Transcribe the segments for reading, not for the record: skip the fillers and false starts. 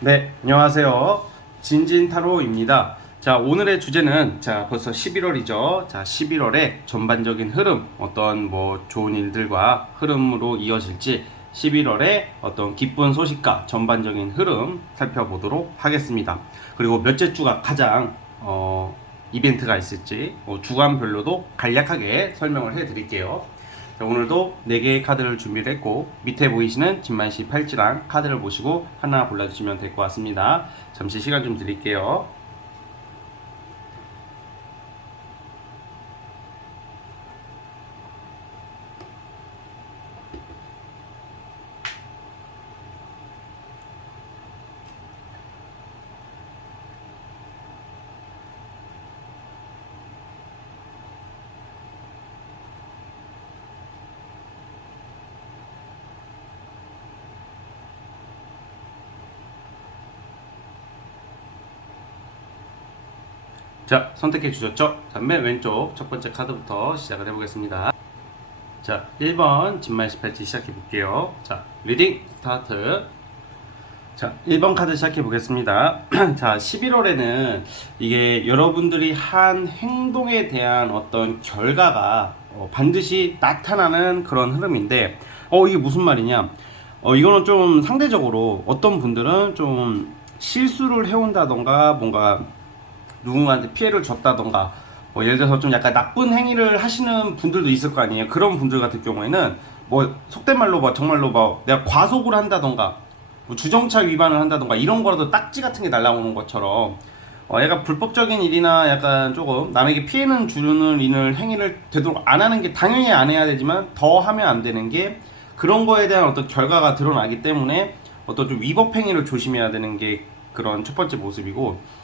네, 안녕하세요. 진진타로입니다. 자, 오늘의 주제는 벌써 11월이죠. 자, 11월의 전반적인 흐름, 어떤 좋은 일들과 흐름으로 이어질지 11월의 어떤 기쁜 소식과 전반적인 흐름 살펴보도록 하겠습니다. 그리고 몇째 주가 가장 이벤트가 있을지 주간별로도 간략하게 설명을 해 드릴게요. 자, 오늘도 4개의 카드를 준비를 했고 밑에 보이시는 진만시 팔찌랑 카드를 보시고 하나 골라주시면 될 것 같습니다. 잠시 시간 좀 드릴게요. 자, 선택해 주셨죠? 자, 맨 왼쪽 첫 번째 카드부터 시작을 해보겠습니다. 자, 1번 진만시 팔찌 시작해 볼게요. 자, 리딩 스타트. 자, 1번 카드 시작해 보겠습니다. 자, 11월에는 이게 여러분들이 한 행동에 대한 어떤 결과가 반드시 나타나는 그런 흐름인데, 이게 무슨 말이냐? 이거는 좀 상대적으로 어떤 분들은 좀 실수를 해온다던가 뭔가 누군가한테 피해를 줬다던가 예를 들어서 좀 약간 나쁜 행위를 하시는 분들도 있을 거 아니에요. 그런 분들 같은 경우에는 속된 말로 정말로 내가 과속을 한다던가 주정차 위반을 한다던가 이런 거라도 딱지 같은 게 날라오는 것처럼 얘가 불법적인 일이나 약간 조금 남에게 피해는 주는 일을 행위를 되도록 안 하는 게 당연히 안 해야 되지만 더 하면 안 되는 게 그런 거에 대한 어떤 결과가 드러나기 때문에 어떤 좀 위법 행위를 조심해야 되는 게 그런 첫 번째 모습이고,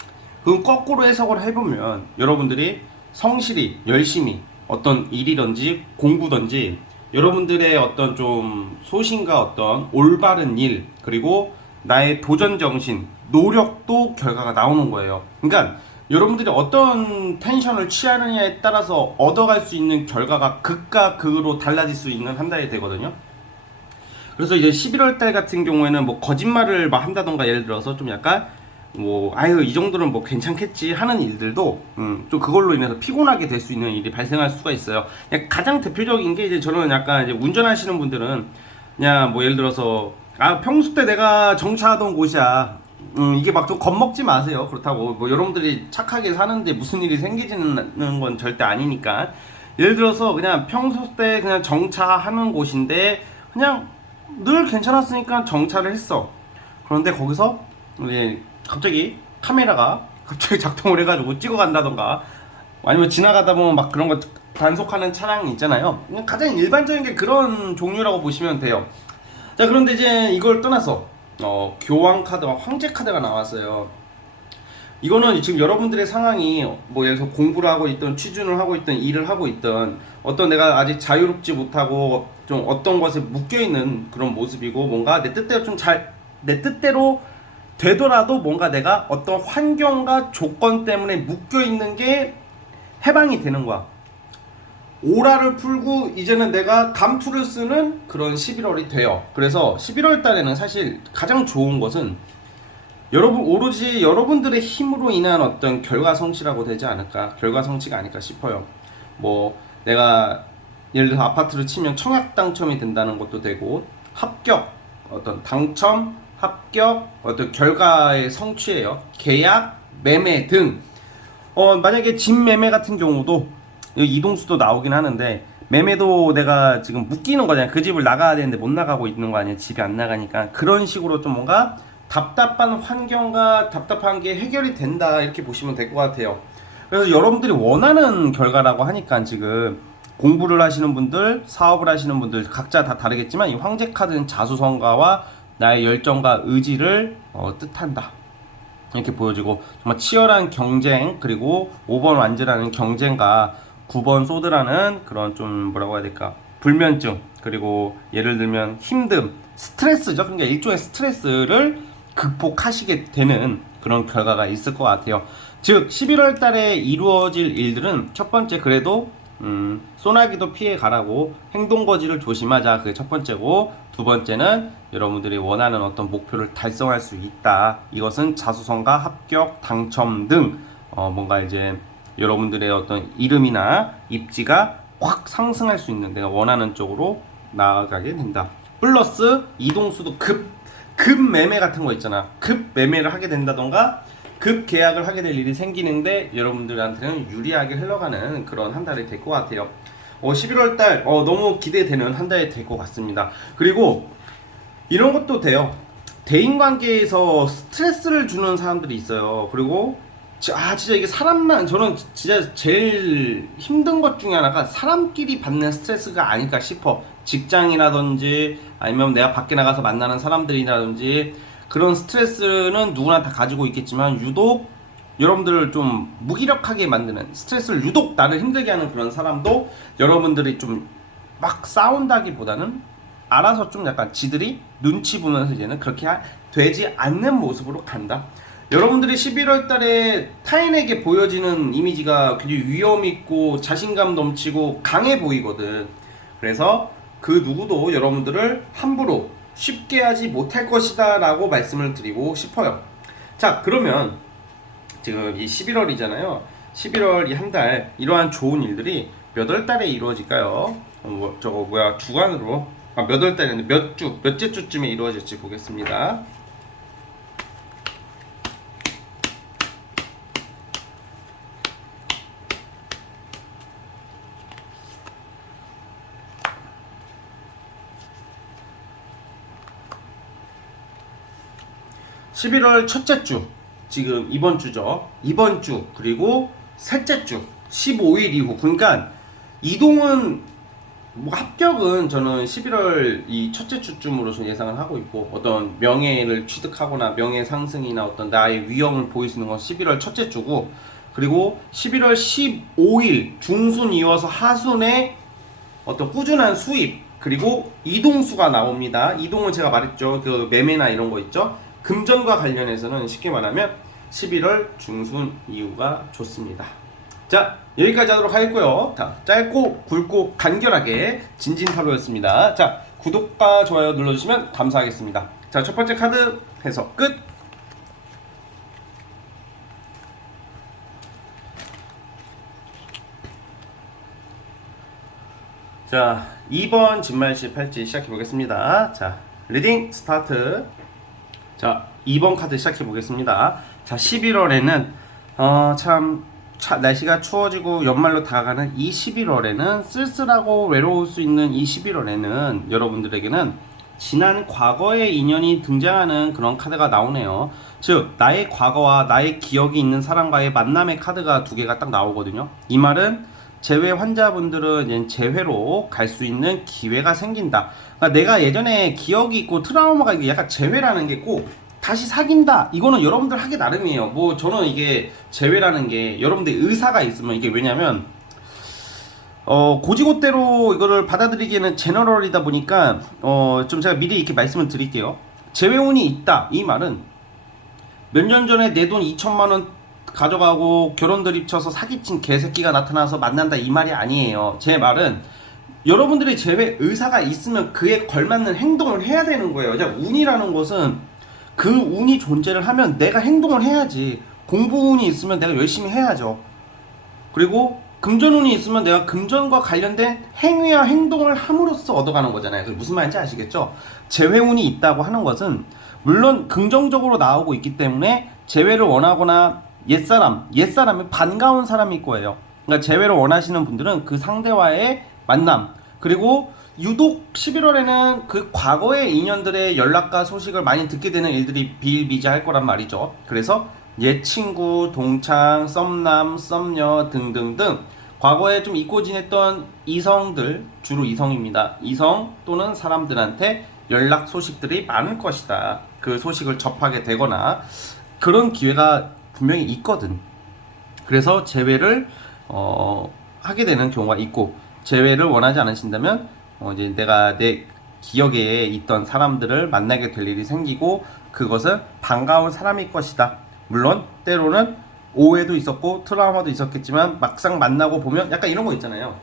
그 거꾸로 해석을 해보면 여러분들이 성실히 열심히 어떤 일이든지 공부든지 여러분들의 어떤 좀 소신과 어떤 올바른 일 그리고 나의 도전 정신 노력도 결과가 나오는 거예요. 그러니까 여러분들이 어떤 텐션을 취하느냐에 따라서 얻어갈 수 있는 결과가 극과 극으로 달라질 수 있는 한 달이 되거든요. 그래서 이제 11월 달 같은 경우에는 거짓말을 한다던가 예를 들어서 좀 약간 아유 이 정도는 괜찮겠지 하는 일들도 좀 그걸로 인해서 피곤하게 될 수 있는 일이 발생할 수가 있어요. 가장 대표적인 게 이제 저는 약간 이제 운전하시는 분들은 그냥 예를 들어서 평소 때 내가 정차하던 곳이야. 이게 좀 겁먹지 마세요. 그렇다고 여러분들이 착하게 사는데 무슨 일이 생기지는 건 절대 아니니까. 예를 들어서 그냥 평소 때 그냥 정차하는 곳인데 그냥 늘 괜찮았으니까 정차를 했어. 그런데 거기서 이제 갑자기 카메라가 갑자기 작동을 해가지고 찍어간다던가 아니면 지나가다 보면 그런 거 단속하는 차량이 있잖아요. 가장 일반적인 게 그런 종류라고 보시면 돼요. 자, 그런데 이제 이걸 떠나서 교황 카드와 황제 카드가 나왔어요. 이거는 지금 여러분들의 상황이 예를 들어서 공부를 하고 있던 취준을 하고 있던 일을 하고 있던 어떤 내가 아직 자유롭지 못하고 좀 어떤 것에 묶여있는 그런 모습이고 뭔가 내 뜻대로 내 뜻대로 되더라도 뭔가 내가 어떤 환경과 조건 때문에 묶여있는 게 해방이 되는 거야. 오라를 풀고 이제는 내가 감투를 쓰는 그런 11월이 돼요. 그래서 11월 달에는 사실 가장 좋은 것은 오로지 여러분들의 힘으로 인한 어떤 결과 성취라고 되지 않을까, 결과 성취가 아닐까 싶어요. 내가 예를 들어서 아파트를 치면 청약 당첨이 된다는 것도 되고 합격, 어떤 당첨, 합격, 어떤 결과의 성취예요. 계약, 매매 등. 만약에 집 매매 같은 경우도 이동수도 나오긴 하는데 매매도 내가 지금 묶이는 거잖아요. 그 집을 나가야 되는데 못 나가고 있는 거 아니에요. 집이 안 나가니까. 그런 식으로 좀 뭔가 답답한 환경과 답답한 게 해결이 된다 이렇게 보시면 될 것 같아요. 그래서 여러분들이 원하는 결과라고 하니까 지금 공부를 하시는 분들, 사업을 하시는 분들 각자 다 다르겠지만 이 황제 카드는 자수성가와 나의 열정과 의지를 뜻한다 이렇게 보여지고 정말 치열한 경쟁 그리고 5번 완즈라는 경쟁과 9번 소드라는 그런 좀 뭐라고 해야 될까 불면증 그리고 예를 들면 힘듦 스트레스죠. 그러니까 일종의 스트레스를 극복하시게 되는 그런 결과가 있을 것 같아요. 즉 11월 달에 이루어질 일들은 첫 번째 그래도 소나기도 피해 가라고 행동거지를 조심하자. 그게 첫 번째고, 두 번째는 여러분들이 원하는 어떤 목표를 달성할 수 있다. 이것은 자수성가, 합격, 당첨 등 뭔가 이제 여러분들의 어떤 이름이나 입지가 확 상승할 수 있는, 내가 원하는 쪽으로 나아가게 된다. 플러스 이동수도 급 매매 같은 거 있잖아. 급 매매를 하게 된다던가 급 계약을 하게 될 일이 생기는데 여러분들한테는 유리하게 흘러가는 그런 한 달이 될 것 같아요. 11월달 너무 기대되는 한 달이 될 것 같습니다. 그리고 이런 것도 돼요. 대인관계에서 스트레스를 주는 사람들이 있어요. 그리고 진짜 이게 저는 진짜 제일 힘든 것 중에 하나가 사람끼리 받는 스트레스가 아닐까 싶어. 직장이라든지 아니면 내가 밖에 나가서 만나는 사람들이라든지 그런 스트레스는 누구나 다 가지고 있겠지만 유독 여러분들을 좀 무기력하게 만드는, 스트레스를 유독 나를 힘들게 하는 그런 사람도 여러분들이 좀 막 싸운다기보다는 알아서 좀 약간 지들이 눈치 보면서 이제는 그렇게 되지 않는 모습으로 간다. 여러분들이 11월 달에 타인에게 보여지는 이미지가 굉장히 위험 있고 자신감 넘치고 강해 보이거든. 그래서 그 누구도 여러분들을 함부로 쉽게 하지 못할 것이다 라고 말씀을 드리고 싶어요. 자, 그러면 지금 이 11월이잖아요 11월 이 한 달 이러한 좋은 일들이 몇 월 달에 이루어질까요? 주간으로 몇 월 달에 몇째 주쯤에 이루어질지 보겠습니다. (11월) 첫째 주, 지금 이번 주죠. 이번 주 그리고 셋째 주 15일 이후, 그러니까 이동은 합격은 저는 11월 이 첫째 주쯤으로 예상을 하고 있고, 어떤 명예를 취득하거나 명예 상승이나 어떤 나의 위험을 보일 수 있는 건 11월 첫째 주고, 그리고 11월 15일 중순 이어서 하순에 어떤 꾸준한 수입 그리고 이동수가 나옵니다. 이동은 제가 말했죠. 그 매매나 이런 거 있죠. 금전과 관련해서는 쉽게 말하면 11월 중순 이후가 좋습니다. 자, 여기까지 하도록 하겠고요. 자, 짧고 굵고 간결하게 진진타로였습니다. 자, 구독과 좋아요 눌러주시면 감사하겠습니다. 자, 첫 번째 카드 해석 끝. 자, 2번 진말시 팔찌 시작해 보겠습니다. 자, 리딩 스타트. 자, 2번 카드 시작해 보겠습니다. 자, 11월에는 날씨가 추워지고 연말로 다가가는 이 11월에는 쓸쓸하고 외로울 수 있는 이 11월에는 여러분들에게는 지난 과거의 인연이 등장하는 그런 카드가 나오네요. 즉, 나의 과거와 나의 기억이 있는 사람과의 만남의 카드가 두 개가 딱 나오거든요. 이 말은 재회 환자분들은 이제 재회로 갈 수 있는 기회가 생긴다. 그러니까 내가 예전에 기억이 있고 트라우마가 있고, 약간 재회라는 게 꼭 다시 사귄다, 이거는 여러분들 하기 나름이에요. 뭐 저는 이게 재회라는 게 여러분들 의사가 있으면, 이게 왜냐면 고지고대로 이거를 받아들이기에는 제너럴이다 보니까 좀 제가 미리 이렇게 말씀을 드릴게요. 재회운이 있다, 이 말은 몇 년 전에 내 돈 2천만 원 가져가고 결혼 드립쳐서 사기친 개새끼가 나타나서 만난다, 이 말이 아니에요. 제 말은 여러분들이 재회 의사가 있으면 그에 걸맞는 행동을 해야 되는 거예요. 자, 운이라는 것은 그 운이 존재를 하면 내가 행동을 해야지. 공부운이 있으면 내가 열심히 해야죠. 그리고 금전운이 있으면 내가 금전과 관련된 행위와 행동을 함으로써 얻어가는 거잖아요. 그게 무슨 말인지 아시겠죠? 재회운이 있다고 하는 것은 물론 긍정적으로 나오고 있기 때문에 재회를 원하거나 옛사람이 반가운 사람일 거예요. 그러니까 재회를 원하시는 분들은 그 상대와의 만남, 그리고 유독 11월에는 그 과거의 인연들의 연락과 소식을 많이 듣게 되는 일들이 비일비재할 거란 말이죠. 그래서 옛 친구, 동창, 썸남, 썸녀 등등등 과거에 좀 잊고 지냈던 이성들, 주로 이성입니다. 이성 또는 사람들한테 연락 소식들이 많을 것이다. 그 소식을 접하게 되거나 그런 기회가 분명히 있거든. 그래서 재회를 하게 되는 경우가 있고, 재회를 원하지 않으신다면 이제 내가 내 기억에 있던 사람들을 만나게 될 일이 생기고, 그것은 반가운 사람일 것이다. 물론 때로는 오해도 있었고 트라우마도 있었겠지만 막상 만나고 보면 약간 이런 거 있잖아요.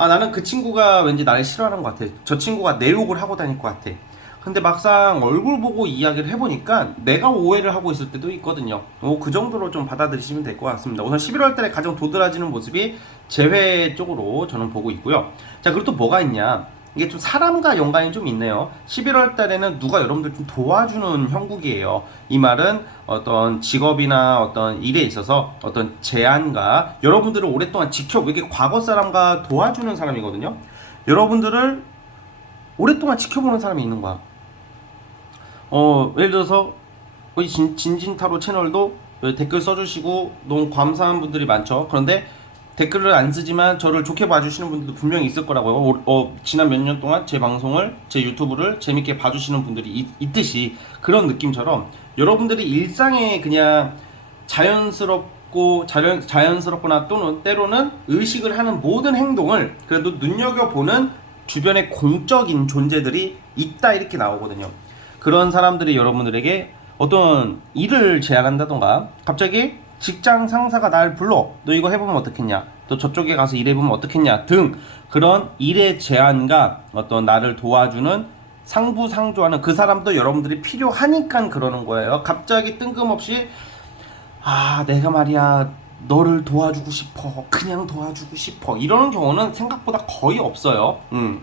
아, 나는 그 친구가 왠지 나를 싫어하는 것 같아. 저 친구가 내 욕을 하고 다닐 것 같아. 근데 막상 얼굴 보고 이야기를 해보니까 내가 오해를 하고 있을 때도 있거든요. 그 정도로 좀 받아들이시면 될 것 같습니다. 우선 11월 달에 가장 도드라지는 모습이 재회 쪽으로 저는 보고 있고요. 자, 그리고 또 뭐가 있냐. 이게 좀 사람과 연관이 좀 있네요. 11월 달에는 누가 여러분들 좀 도와주는 형국이에요. 이 말은 어떤 직업이나 어떤 일에 있어서 어떤 제안과 여러분들을 오랫동안 이게 과거 사람과 도와주는 사람이거든요. 여러분들을 오랫동안 지켜보는 사람이 있는 거야. 예를 들어서 우리 진진타로 채널도 댓글 써주시고 너무 감사한 분들이 많죠. 그런데 댓글을 안 쓰지만 저를 좋게 봐주시는 분들도 분명히 있을 거라고요. 지난 몇 년 동안 제 방송을, 제 유튜브를 재밌게 봐주시는 분들이 있듯이 그런 느낌처럼 여러분들이 일상에 그냥 자연스럽거나 또는 때로는 의식을 하는 모든 행동을 그래도 눈여겨보는 주변의 공적인 존재들이 있다 이렇게 나오거든요. 그런 사람들이 여러분들에게 어떤 일을 제안한다던가 갑자기 직장 상사가 날 불러 너 이거 해보면 어떻겠냐 또 저쪽에 가서 일해보면 어떻겠냐 등 그런 일의 제안과 어떤 나를 도와주는 상부상조하는 그 사람도 여러분들이 필요하니까 그러는 거예요. 갑자기 뜬금없이 내가 말이야 너를 도와주고 싶어 그냥 도와주고 싶어 이러는 경우는 생각보다 거의 없어요.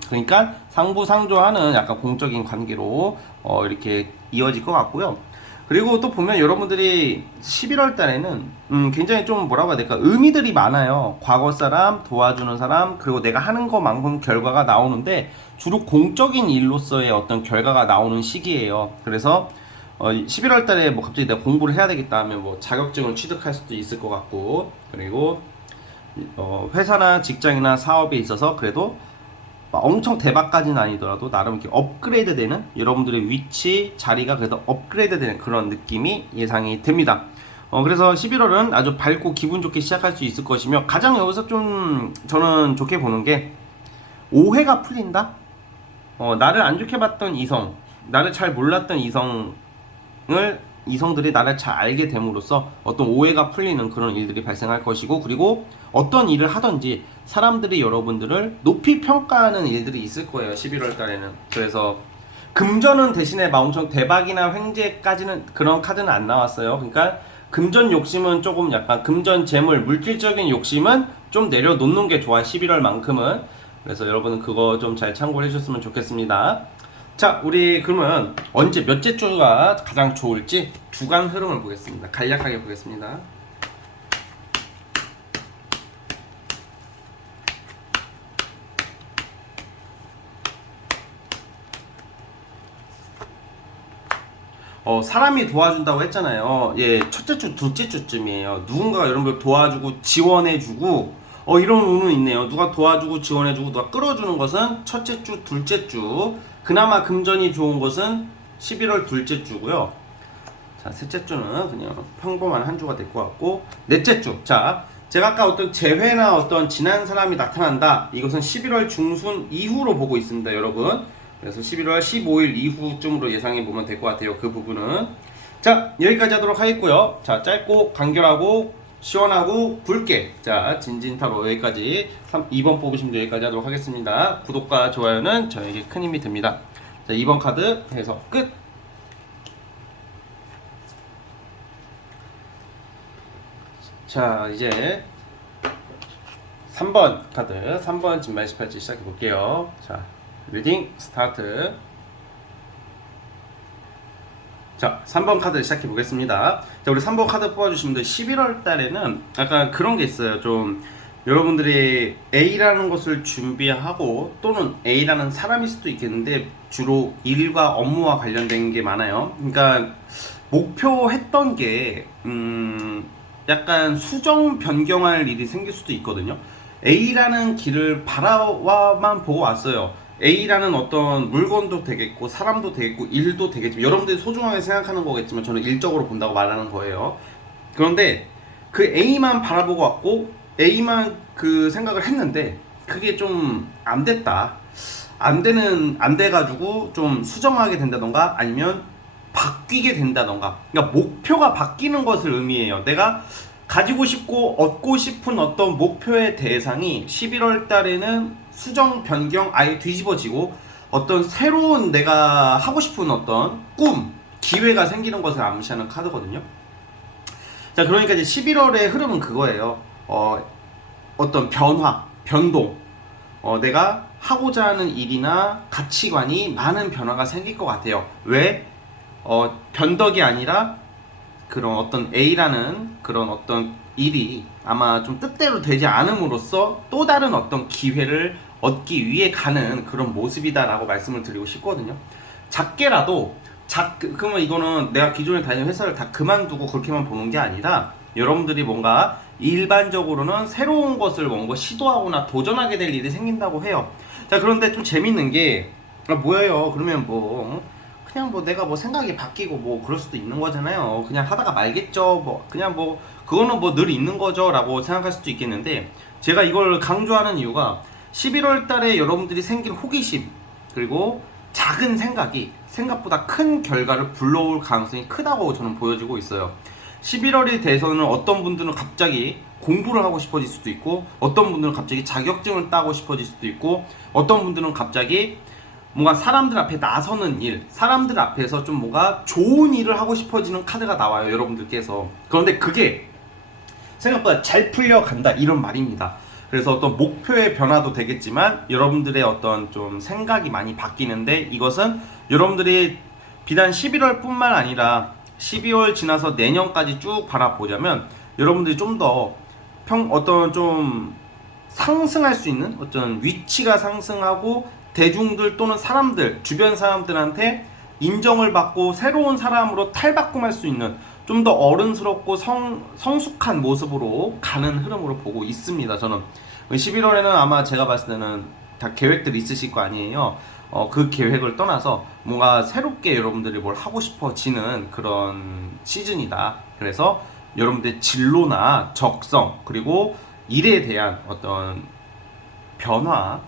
그러니까 상부상조하는 약간 공적인 관계로 이렇게 이어질 것 같고요. 그리고 또 보면 여러분들이 11월 달에는 굉장히 좀 뭐라고 해야 될까 의미들이 많아요. 과거 사람, 도와주는 사람, 그리고 내가 하는 것만큼 결과가 나오는데 주로 공적인 일로서의 어떤 결과가 나오는 시기예요. 그래서 11월 달에 뭐 갑자기 내가 공부를 해야 되겠다 하면 뭐 자격증을 취득할 수도 있을 것 같고, 그리고 회사나 직장이나 사업에 있어서 그래도 엄청 대박까지는 아니더라도 나름 이렇게 업그레이드 되는 여러분들의 위치 자리가 그래도 업그레이드 되는 그런 느낌이 예상이 됩니다. 그래서 11월은 아주 밝고 기분 좋게 시작할 수 있을 것이며, 가장 여기서 좀 저는 좋게 보는 게 오해가 풀린다. 나를 안 좋게 봤던 이성, 나를 잘 몰랐던 이성들이 나를 잘 알게 됨으로써 어떤 오해가 풀리는 그런 일들이 발생할 것이고, 그리고 어떤 일을 하든지 사람들이 여러분들을 높이 평가하는 일들이 있을 거예요, 11월 달에는. 그래서 금전은 대신에 막 엄청 대박이나 횡재까지는 그런 카드는 안 나왔어요. 그러니까 금전 욕심은 조금 약간 금전 재물 물질적인 욕심은 좀 내려놓는 게 좋아, 11월만큼은. 그래서 여러분은 그거 좀 잘 참고를 해주셨으면 좋겠습니다. 자, 우리 그러면 언제 몇째 주가 가장 좋을지 주간 흐름을 보겠습니다. 간략하게 보겠습니다. 사람이 도와준다고 했잖아요. 예, 첫째 주, 둘째 주쯤이에요. 누군가가 여러분들 도와주고 지원해주고 이런 운은 있네요. 누가 도와주고 지원해주고 누가 끌어주는 것은 첫째 주, 둘째 주. 그나마 금전이 좋은 것은 11월 둘째 주고요. 자, 셋째 주는 그냥 평범한 한 주가 될 것 같고, 넷째 주. 자, 제가 아까 어떤 재회나 어떤 지난 사람이 나타난다. 이것은 11월 중순 이후로 보고 있습니다, 여러분. 그래서 11월 15일 이후쯤으로 예상해 보면 될 것 같아요, 그 부분은. 자, 여기까지 하도록 하겠고요. 자, 짧고 간결하고 시원하고 굵게, 자, 진진타로 여기까지 2번 뽑으시면 여기까지 하도록 하겠습니다. 구독과 좋아요는 저에게 큰 힘이 됩니다. 자, 2번 카드 해서 끝. 자, 이제 3번 카드, 3번 진말 18지 시작해 볼게요. 자, 리딩 스타트. 자, 3번 카드 시작해 보겠습니다. 자, 우리 3번 카드 뽑아주신 분들 11월 달에는 약간 그런 게 있어요. 좀 여러분들이 A라는 것을 준비하고, 또는 A라는 사람일 수도 있겠는데 주로 일과 업무와 관련된 게 많아요. 그러니까 목표했던 게 약간 수정 변경할 일이 생길 수도 있거든요. A라는 길을 바라만 보고 왔어요. A라는 어떤 물건도 되겠고 사람도 되겠고 일도 되겠지만, 여러분들이 소중하게 생각하는 거겠지만 저는 일적으로 본다고 말하는 거예요. 그런데 그 A만 바라보고 왔고 A만 그 생각을 했는데 그게 좀 안 됐다, 안 돼가지고 좀 수정하게 된다던가 아니면 바뀌게 된다던가, 그러니까 목표가 바뀌는 것을 의미해요. 내가 가지고 싶고 얻고 싶은 어떤 목표의 대상이 11월 달에는 수정 변경 아예 뒤집어지고 어떤 새로운 내가 하고 싶은 어떤 꿈, 기회가 생기는 것을 암시하는 카드거든요. 자, 그러니까 이제 11월의 흐름은 그거예요. 어떤 변화, 변동, 내가 하고자 하는 일이나 가치관이 많은 변화가 생길 것 같아요. 왜? 변덕이 아니라 그런 어떤 A라는 그런 어떤 일이 아마 좀 뜻대로 되지 않음으로써 또 다른 어떤 기회를 얻기 위해 가는 그런 모습이다라고 말씀을 드리고 싶거든요. 작게라도 그러면 이거는 내가 기존에 다니는 회사를 다 그만두고 그렇게만 보는 게 아니라 여러분들이 뭔가 일반적으로는 새로운 것을 뭔가 시도하거나 도전하게 될 일이 생긴다고 해요. 자, 그런데 좀 재밌는 게 뭐예요? 그러면 뭐 그냥 뭐 내가 뭐 생각이 바뀌고 뭐 그럴 수도 있는 거잖아요. 그냥 하다가 말겠죠. 뭐 그냥 뭐 그거는 뭐 늘 있는 거죠 라고 생각할 수도 있겠는데, 제가 이걸 강조하는 이유가 11월 달에 여러분들이 생긴 호기심 그리고 작은 생각이 생각보다 큰 결과를 불러올 가능성이 크다고 저는 보여지고 있어요. 11월이 돼서는 어떤 분들은 갑자기 공부를 하고 싶어질 수도 있고, 어떤 분들은 갑자기 자격증을 따고 싶어질 수도 있고, 어떤 분들은 갑자기 뭔가 사람들 앞에 나서는 일, 사람들 앞에서 좀 뭔가 좋은 일을 하고 싶어지는 카드가 나와요, 여러분들께서. 그런데 그게 생각보다 잘 풀려간다, 이런 말입니다. 그래서 어떤 목표의 변화도 되겠지만 여러분들의 어떤 좀 생각이 많이 바뀌는데, 이것은 여러분들이 비단 11월 뿐만 아니라 12월 지나서 내년까지 쭉 바라보자면 여러분들이 좀 더 어떤 좀 상승할 수 있는 어떤 위치가 상승하고, 대중들 또는 사람들, 주변 사람들한테 인정을 받고 새로운 사람으로 탈바꿈할 수 있는 좀 더 어른스럽고 성숙한 모습으로 가는 흐름으로 보고 있습니다. 저는 11월에는 아마 제가 봤을 때는 다 계획들이 있으실 거 아니에요. 그 계획을 떠나서 뭔가 새롭게 여러분들이 뭘 하고 싶어지는 그런 시즌이다. 그래서 여러분들의 진로나 적성 그리고 일에 대한 어떤 변화,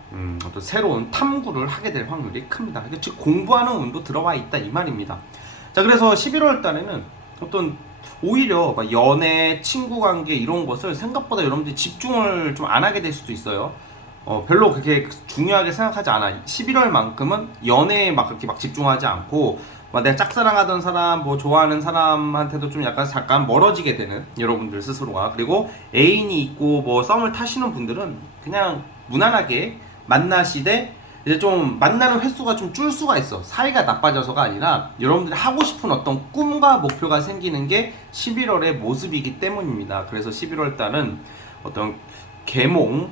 어떤 새로운 탐구를 하게 될 확률이 큽니다. 즉 공부하는 운도 들어와 있다 이 말입니다. 자, 그래서 11월 달에는 어떤 오히려 막 연애, 친구 관계 이런 것을 생각보다 여러분들이 집중을 좀 안 하게 될 수도 있어요. 별로 그렇게 중요하게 생각하지 않아. 11월만큼은 연애에 막 그렇게 막 집중하지 않고, 막 내가 짝사랑하던 사람, 뭐 좋아하는 사람한테도 좀 약간 잠깐 멀어지게 되는 여러분들 스스로가. 그리고 애인이 있고 뭐 썸을 타시는 분들은 그냥 무난하게 만나시되 이제 좀 만나는 횟수가 좀 줄 수가 있어. 사이가 나빠져서가 아니라 여러분들이 하고 싶은 어떤 꿈과 목표가 생기는 게 11월의 모습이기 때문입니다. 그래서 11월 달은 어떤 계몽,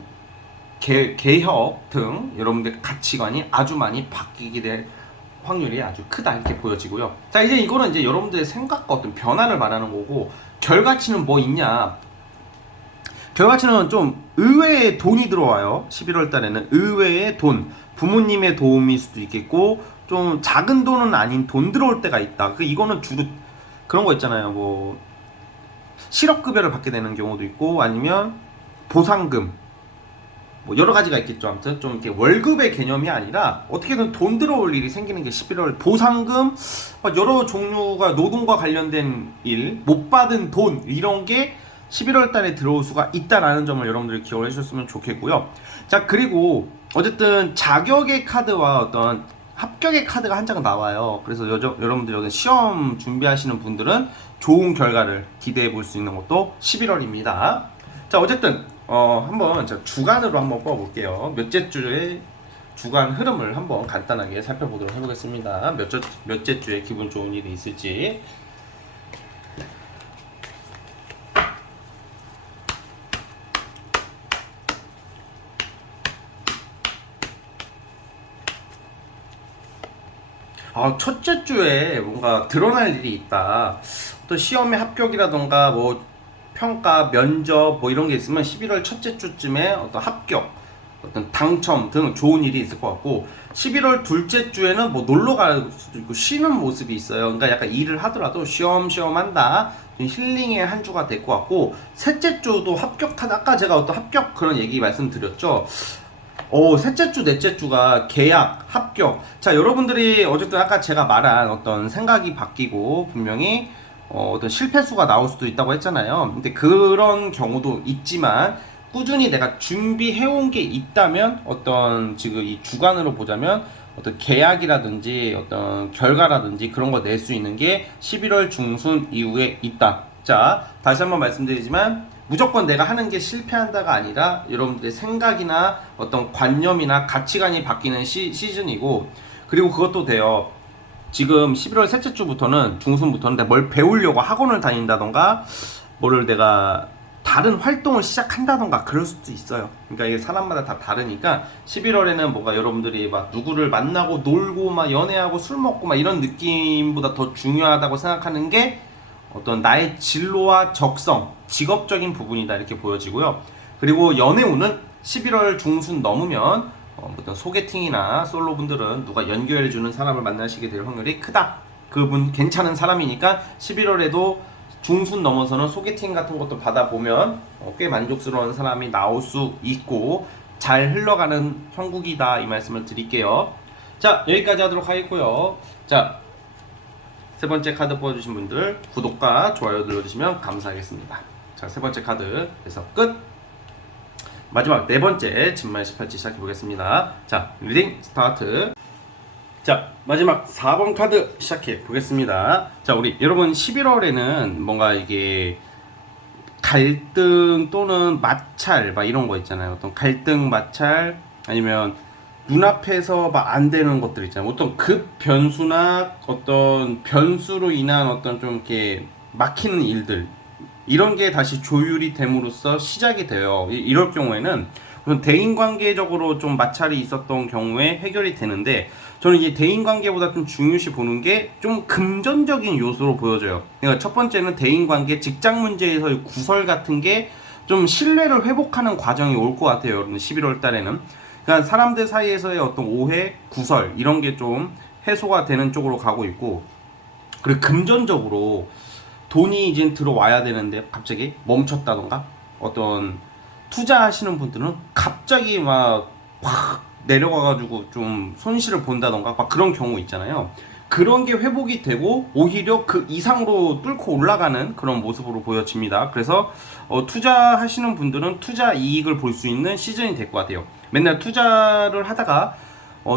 개혁 등 여러분들 가치관이 아주 많이 바뀌게 될 확률이 아주 크다 이렇게 보여지고요. 자, 이제 이거는 이제 여러분들의 생각과 어떤 변화를 말하는 거고, 결과치는 뭐 있냐? 결과치는 좀 의외의 돈이 들어와요. 11월 달에는 의외의 돈, 부모님의 도움일 수도 있겠고, 좀 작은 돈은 아닌 돈 들어올 때가 있다. 이거는 주로 그런 거 있잖아요. 뭐 실업급여를 받게 되는 경우도 있고, 아니면 보상금, 뭐 여러 가지가 있겠죠. 아무튼 좀 이렇게 월급의 개념이 아니라 어떻게든 돈 들어올 일이 생기는 게 11월. 보상금, 여러 종류가 노동과 관련된 일, 못 받은 돈 이런 게 11월 달에 들어올 수가 있다라는 점을 여러분들이 기억을 해주셨으면 좋겠고요. 자, 그리고 어쨌든 자격의 카드와 어떤 합격의 카드가 한 장 나와요. 그래서 여러분들 여기 시험 준비하시는 분들은 좋은 결과를 기대해 볼 수 있는 것도 11월입니다. 자, 어쨌든 한번 주간으로 한번 뽑아볼게요. 몇째 주의 주간 흐름을 한번 간단하게 살펴보도록 해보겠습니다. 몇째 주에 기분 좋은 일이 있을지. 첫째 주에 뭔가 드러날 일이 있다. 또 시험의 합격이라던가 뭐 평가, 면접 뭐 이런 게 있으면 11월 첫째 주쯤에 어떤 합격, 어떤 당첨 등 좋은 일이 있을 것 같고, 11월 둘째 주에는 뭐 놀러 갈 수도 있고 쉬는 모습이 있어요. 그러니까 약간 일을 하더라도 쉬엄쉬엄 한다, 힐링의 한 주가 될 것 같고, 셋째 주도 합격한, 아까 제가 어떤 합격 그런 얘기 말씀드렸죠. 셋째 주, 넷째 주가 계약, 합격. 자, 여러분들이 어쨌든 아까 제가 말한 어떤 생각이 바뀌고 분명히 어떤 실패수가 나올 수도 있다고 했잖아요. 근데 그런 경우도 있지만 꾸준히 내가 준비해온 게 있다면 어떤 지금 이 주간으로 보자면 어떤 계약이라든지 어떤 결과라든지 그런 거 낼 수 있는 게 11월 중순 이후에 있다. 자, 다시 한번 말씀드리지만 무조건 내가 하는 게 실패한다가 아니라 여러분들의 생각이나 어떤 관념이나 가치관이 바뀌는 시즌이고, 그리고 그것도 돼요. 지금 11월 셋째 주부터는 중순부터는 내가 뭘 배우려고 학원을 다닌다던가 뭐를 내가 다른 활동을 시작한다던가 그럴 수도 있어요. 그러니까 이게 사람마다 다 다르니까 11월에는 뭔가 여러분들이 막 누구를 만나고 놀고 막 연애하고 술 먹고 막 이런 느낌보다 더 중요하다고 생각하는 게 어떤 나의 진로와 적성, 직업적인 부분이다 이렇게 보여지고요. 그리고 연애운은 11월 중순 넘으면 어떤 소개팅이나 솔로분들은 누가 연결해주는 사람을 만나시게 될 확률이 크다. 그분 괜찮은 사람이니까 11월에도 중순 넘어서는 소개팅 같은 것도 받아보면 꽤 만족스러운 사람이 나올 수 있고 잘 흘러가는 형국이다 이 말씀을 드릴게요. 자, 여기까지 하도록 하겠고요. 자, 세 번째 카드 뽑아주신 분들 구독과 좋아요 눌러주시면 감사하겠습니다. 자, 세 번째 카드 그래서 끝. 마지막 네 번째 진말 18지 시작해 보겠습니다. 자, 리딩 스타트. 자, 마지막 4번 카드 시작해 보겠습니다. 자, 우리 여러분 11월에는 뭔가 이게 갈등 또는 마찰 막 이런 거 있잖아요. 어떤 갈등, 마찰 아니면 눈앞에서 막 안 되는 것들 있잖아요. 어떤 급 변수나 어떤 변수로 인한 어떤 좀 이렇게 막히는 일들 이런 게 다시 조율이 됨으로써 시작이 돼요. 이럴 경우에는 대인관계적으로 좀 마찰이 있었던 경우에 해결이 되는데 저는 이제 대인관계보다 좀 중요시 보는 게 좀 금전적인 요소로 보여져요. 그러니까 첫 번째는 대인관계, 직장 문제에서의 구설 같은 게 좀 신뢰를 회복하는 과정이 올 것 같아요. 여러분 11월 달에는. 그러니까 사람들 사이에서의 어떤 오해, 구설 이런 게 좀 해소가 되는 쪽으로 가고 있고, 그리고 금전적으로 돈이 이제 들어와야 되는데 갑자기 멈췄다던가 어떤 투자하시는 분들은 갑자기 막 확 내려가가지고 좀 손실을 본다던가 막 그런 경우 있잖아요. 그런 게 회복이 되고 오히려 그 이상으로 뚫고 올라가는 그런 모습으로 보여집니다. 그래서 투자하시는 분들은 투자 이익을 볼 수 있는 시즌이 될 것 같아요. 맨날 투자를 하다가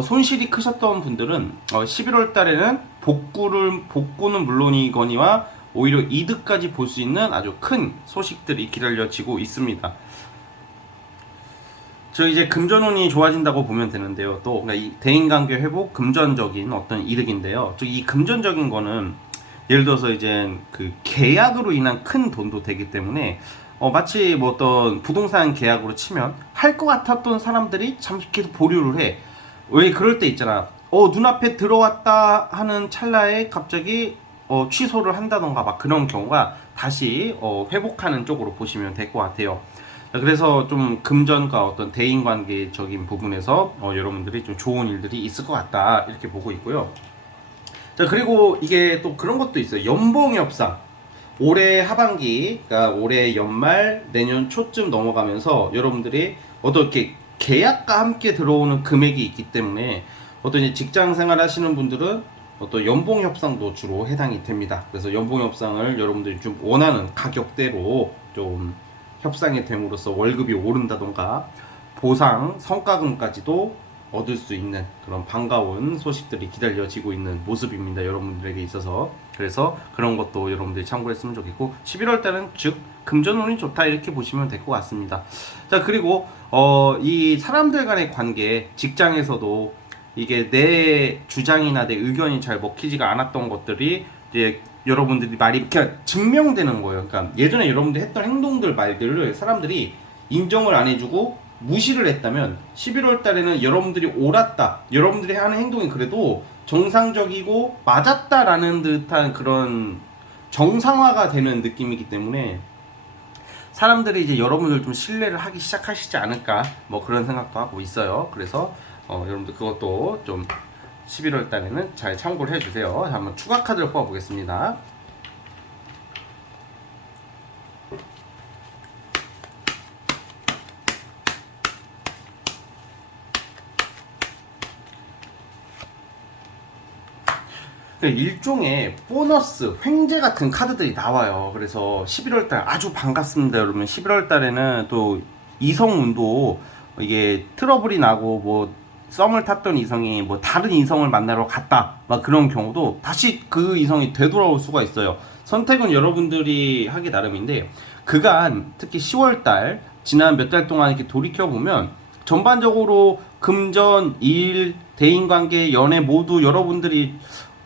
손실이 크셨던 분들은 11월 달에는 복구는 물론이거니와 오히려 이득까지 볼 수 있는 아주 큰 소식들이 기다려지고 있습니다. 저 이제 금전운이 좋아진다고 보면 되는데요. 또 그러니까 이 대인관계 회복, 금전적인 어떤 이득인데요. 이 금전적인 거는 예를 들어서 이제 그 계약으로 인한 큰 돈도 되기 때문에 마치 뭐 어떤 부동산 계약으로 치면 할 것 같았던 사람들이 잠시 계속 보류를 해. 왜 그럴 때 있잖아. 눈앞에 들어왔다 하는 찰나에 갑자기 취소를 한다던가 막 그런 경우가 다시 회복하는 쪽으로 보시면 될 것 같아요. 그래서 좀 금전과 어떤 대인관계적인 부분에서 여러분들이 좀 좋은 일들이 있을 것 같다 이렇게 보고 있고요. 자, 그리고 이게 또 그런 것도 있어요. 연봉 협상. 올해 하반기, 그러니까 올해 연말, 내년 초쯤 넘어가면서 여러분들이 어떻게 계약과 함께 들어오는 금액이 있기 때문에 어떤 이제 직장 생활 하시는 분들은 어떤 연봉 협상도 주로 해당이 됩니다. 그래서 연봉 협상을 여러분들이 좀 원하는 가격대로 좀 협상이 됨으로써 월급이 오른다던가 보상, 성과금까지도 얻을 수 있는 그런 반가운 소식들이 기다려지고 있는 모습입니다. 여러분들에게 있어서. 그래서 그런 것도 여러분들이 참고했으면 좋겠고 11월 달은 즉 금전운이 좋다 이렇게 보시면 될 것 같습니다. 자, 그리고 이 사람들 간의 관계, 직장에서도 이게 내 주장이나 내 의견이 잘 먹히지가 않았던 것들이 이제 여러분들이 말이 그냥 증명되는 거예요. 그러니까 예전에 여러분들이 했던 행동들, 말들을 사람들이 인정을 안 해주고 무시를 했다면 11월 달에는 여러분들이 옳았다, 여러분들이 하는 행동이 그래도 정상적이고 맞았다라는 듯한 그런 정상화가 되는 느낌이기 때문에 사람들이 이제 여러분들 좀 신뢰를 하기 시작하시지 않을까 뭐 그런 생각도 하고 있어요. 그래서 여러분들 그것도 좀 11월 달에는 잘 참고를 해주세요. 자, 한번 추가 카드를 뽑아보겠습니다. 일종의 보너스, 횡재 같은 카드들이 나와요. 그래서 11월 달 아주 반갑습니다, 여러분. 11월 달에는 또 이성운도 이게 트러블이 나고 뭐 썸을 탔던 이성이 뭐 다른 이성을 만나러 갔다 막 그런 경우도 다시 그 이성이 되돌아올 수가 있어요. 선택은 여러분들이 하기 나름인데, 그간 특히 10월달 지난 몇 달 동안 이렇게 돌이켜 보면 전반적으로 금전, 일, 대인관계, 연애 모두 여러분들이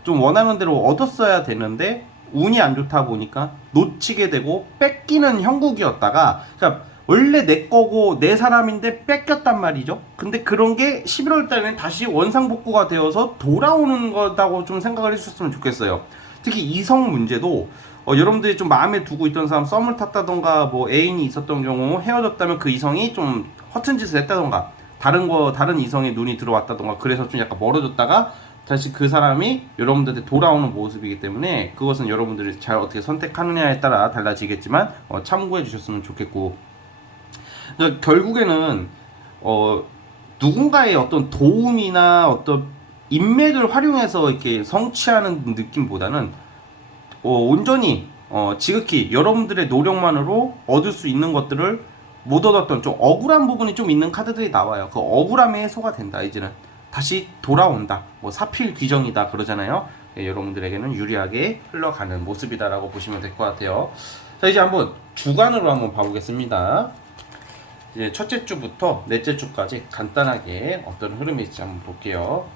좀 원하는 대로 얻었어야 되는데 운이 안 좋다 보니까 놓치게 되고 뺏기는 형국이었다가, 그러니까 원래 내 거고 내 사람인데 뺏겼단 말이죠. 근데 그런 게 11월 달에는 다시 원상복구가 되어서 돌아오는 거다고 좀 생각을 해주셨으면 좋겠어요. 특히 이성 문제도 여러분들이 좀 마음에 두고 있던 사람 썸을 탔다던가 뭐 애인이 있었던 경우 헤어졌다면 그 이성이 좀 허튼 짓을 했다던가 다른 이성의 눈이 들어왔다던가 그래서 좀 약간 멀어졌다가 다시 그 사람이 여러분들한테 돌아오는 모습이기 때문에 그것은 여러분들이 잘 어떻게 선택하느냐에 따라 달라지겠지만 참고해 주셨으면 좋겠고, 그러니까 결국에는 누군가의 어떤 도움이나 어떤 인맥을 활용해서 이렇게 성취하는 느낌보다는 온전히 지극히 여러분들의 노력만으로 얻을 수 있는 것들을 못 얻었던 좀 억울한 부분이 좀 있는 카드들이 나와요. 그 억울함이 해소가 된다. 이제는 다시 돌아온다. 뭐 사필 귀정이다 그러잖아요. 예, 여러분들에게는 유리하게 흘러가는 모습이다라고 보시면 될 것 같아요. 자, 이제 한번 주간으로 한번 봐보겠습니다. 이제 첫째 주부터 넷째 주까지 간단하게 어떤 흐름이 있을지 한번 볼게요.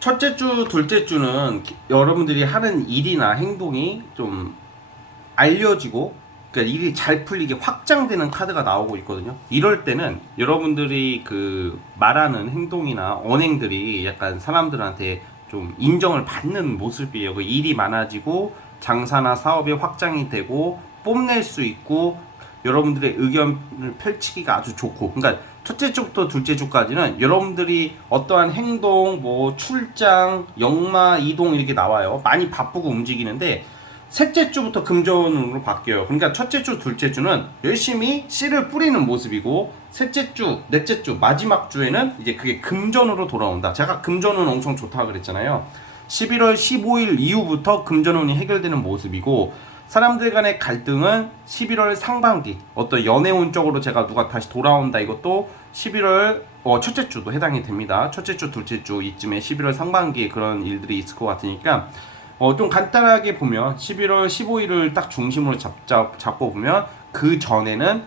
첫째 주, 둘째 주는 여러분들이 하는 일이나 행동이 좀 알려지고, 그러니까 일이 잘 풀리게 확장되는 카드가 나오고 있거든요. 이럴 때는 여러분들이 그 말하는 행동이나 언행들이 약간 사람들한테 좀 인정을 받는 모습이에요. 그 일이 많아지고 장사나 사업이 확장이 되고 뽐낼 수 있고 여러분들의 의견을 펼치기가 아주 좋고, 그러니까 첫째 주부터 둘째 주까지는 여러분들이 어떠한 행동, 뭐 출장, 역마, 이동 이렇게 나와요. 많이 바쁘고 움직이는데 셋째 주부터 금전운으로 바뀌어요. 그러니까 첫째 주, 둘째 주는 열심히 씨를 뿌리는 모습이고, 셋째 주, 넷째 주, 마지막 주에는 이제 그게 금전으로 돌아온다. 제가 금전운 엄청 좋다고 그랬잖아요. 11월 15일 이후부터 금전운이 해결되는 모습이고, 사람들 간의 갈등은 11월 상반기 어떤 연애운 쪽으로 제가 누가 다시 돌아온다, 이것도 11월 첫째 주도 해당이 됩니다. 첫째 주, 둘째 주 이쯤에 11월 상반기에 그런 일들이 있을 것 같으니까 좀 간단하게 보면 11월 15일을 딱 중심으로 잡고 보면 그 전에는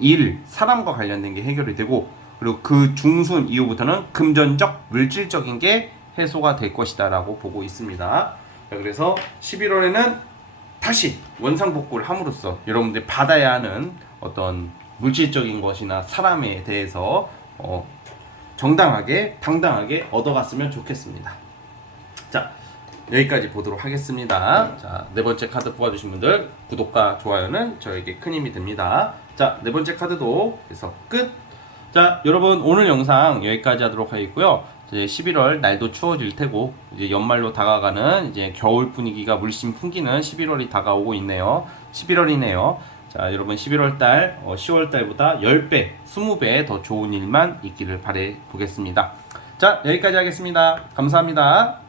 일, 사람과 관련된 게 해결이 되고, 그리고 그 중순 이후부터는 금전적, 물질적인 게 해소가 될 것이다 라고 보고 있습니다. 그래서 11월에는 다시 원상복구를 함으로써 여러분들이 받아야 하는 어떤 물질적인 것이나 사람에 대해서 정당하게, 당당하게 얻어갔으면 좋겠습니다. 자, 여기까지 보도록 하겠습니다. 자, 네 번째 카드 뽑아주신 분들 구독과 좋아요는 저에게 큰 힘이 됩니다. 자, 네 번째 카드도 그래서 끝. 자, 여러분 오늘 영상 여기까지 하도록 하겠고요. 이제 11월 날도 추워질 테고 이제 연말로 다가가는 이제 겨울 분위기가 물씬 풍기는 11월이 다가오고 있네요. 11월이네요. 자, 여러분 11월 달, 10월 달보다 10배, 20배 더 좋은 일만 있기를 바래 보겠습니다. 자, 여기까지 하겠습니다. 감사합니다.